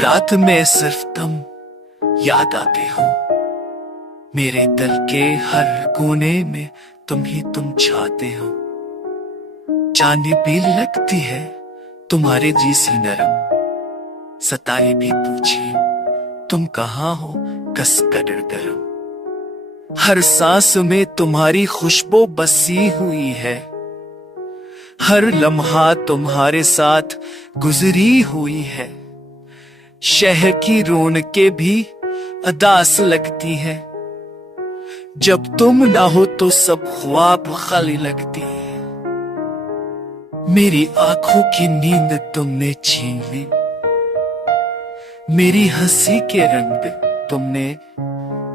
रात में सिर्फ तुम याद आते हो। मेरे दिल के हर कोने में तुम ही तुम छाते हो। जाने भी लगती है तुम्हारे जैसी नरम, सताए भी पूछे तुम कहाँ हो कस कर गरम। हर सांस में तुम्हारी खुशबू बसी हुई है, हर लम्हा तुम्हारे साथ गुजरी हुई है। शहर की रौनकें भी अदास लगती है, जब तुम ना हो तो सब ख्वाब खाली लगती है। मेरी आंखों की नींद तुमने छीन ली, मेरी हंसी के रंग तुमने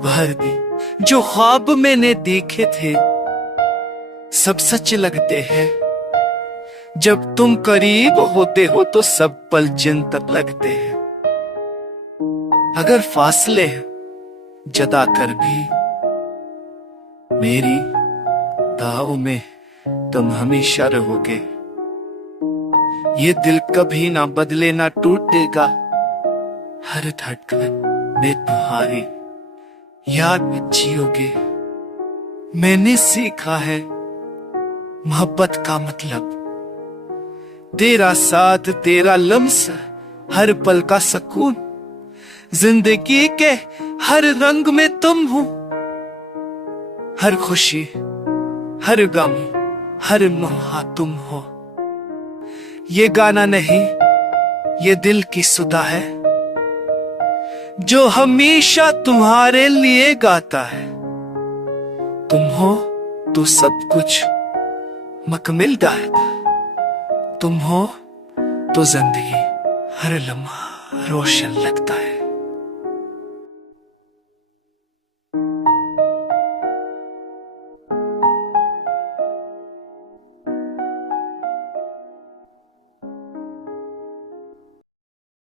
भर दी। जो ख्वाब मैंने देखे थे सब सच लगते हैं, जब तुम करीब होते हो तो सब पल चिंतक लगते हैं। अगर फासले जदा कर भी मेरी दाव में तुम हमेशा रहोगे। ये दिल कभी ना बदले ना टूटेगा, हर धड़कन में तुम्हारी याद में जियोगे। मैंने सीखा है मोहब्बत का मतलब, तेरा साथ तेरा लम्स हर पल का सुकून। जिंदगी के हर रंग में तुम हो, हर खुशी हर गम हर मुहा तुम हो। ये गाना नहीं ये दिल की सुधा है, जो हमेशा तुम्हारे लिए गाता है। तुम हो तो सब कुछ मुकम्मल है, तुम हो तो जिंदगी हर लम्हा रोशन लगता है।